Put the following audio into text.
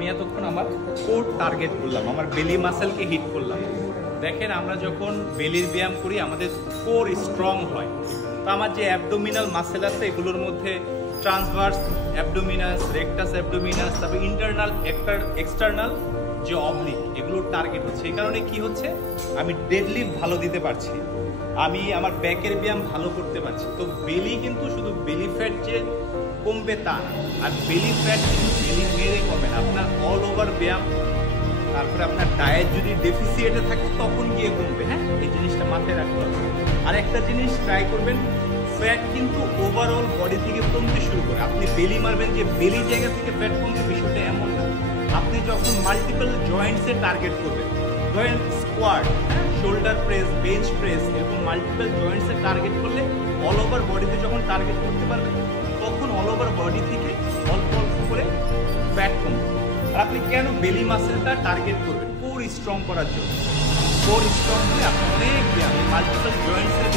আমি এতক্ষণ আমার কোর টার্গেট করলাম, আমার বেলি মাসেলকে হিট করলাম। দেখেন আমরা যখন বেলির ব্যায়াম করি আমাদের কোর স্ট্রং হয়। তো আমার যে অ্যাবডোমিনাল মাসেল আছে এগুলোর মধ্যে ট্রান্সভার্স অ্যাবডোমিনাস, রেকটাস অ্যাবডোমিনাস, তারপর ইন্টারনাল এক্সটার্নাল যে অবলিক, এগুলোর টার্গেট হচ্ছে। এই কারণে কি হচ্ছে, আমি ডেডলিফট ভালো দিতে পারছি, আমি আমার ব্যাকের ব্যায়াম ভালো করতে পারছি। তো বেলি কিন্তু শুধু বেলি ফ্যাট যে কমবে তা না, আর বেলি ফ্যাট কিন্তু বেলি মেরে কমে না, আপনার অল ওভার ব্যায়াম, তারপরে আপনার ডায়েট যদি ডেফিসিয়েটে থাকে তখন গিয়ে কমবে। হ্যাঁ, এই জিনিসটা মাথায় রাখতে হবে। আর একটা জিনিস ট্রাই করবেন, ফ্যাট কিন্তু ওভারঅল বডি থেকে কমতে শুরু করে। আপনি বেলি মারবেন যে বেলি জায়গা থেকে ফ্যাট কমবে, বিষয়টা এমন না। আপনি যখন মাল্টিপল জয়েন্টসে টার্গেট করবেন, ধরেন squat, shoulder press, bench press, এরকম মাল্টিপল জয়েন্টসে টার্গেট করলে অল ওভার বডিতে যখন টার্গেট করতে পারবেন তখন অল ওভার বডি থেকে অল্প অল্প করে ফ্যাট কমবে। আর আপনি কেন বেলি মাসেলটা টার্গেট করবেন? কোর স্ট্রং করার জন্য। কোর স্ট্রং হলে আপনি অনেক ব্যায়াম, মাল্টিপল জয়েন্টসের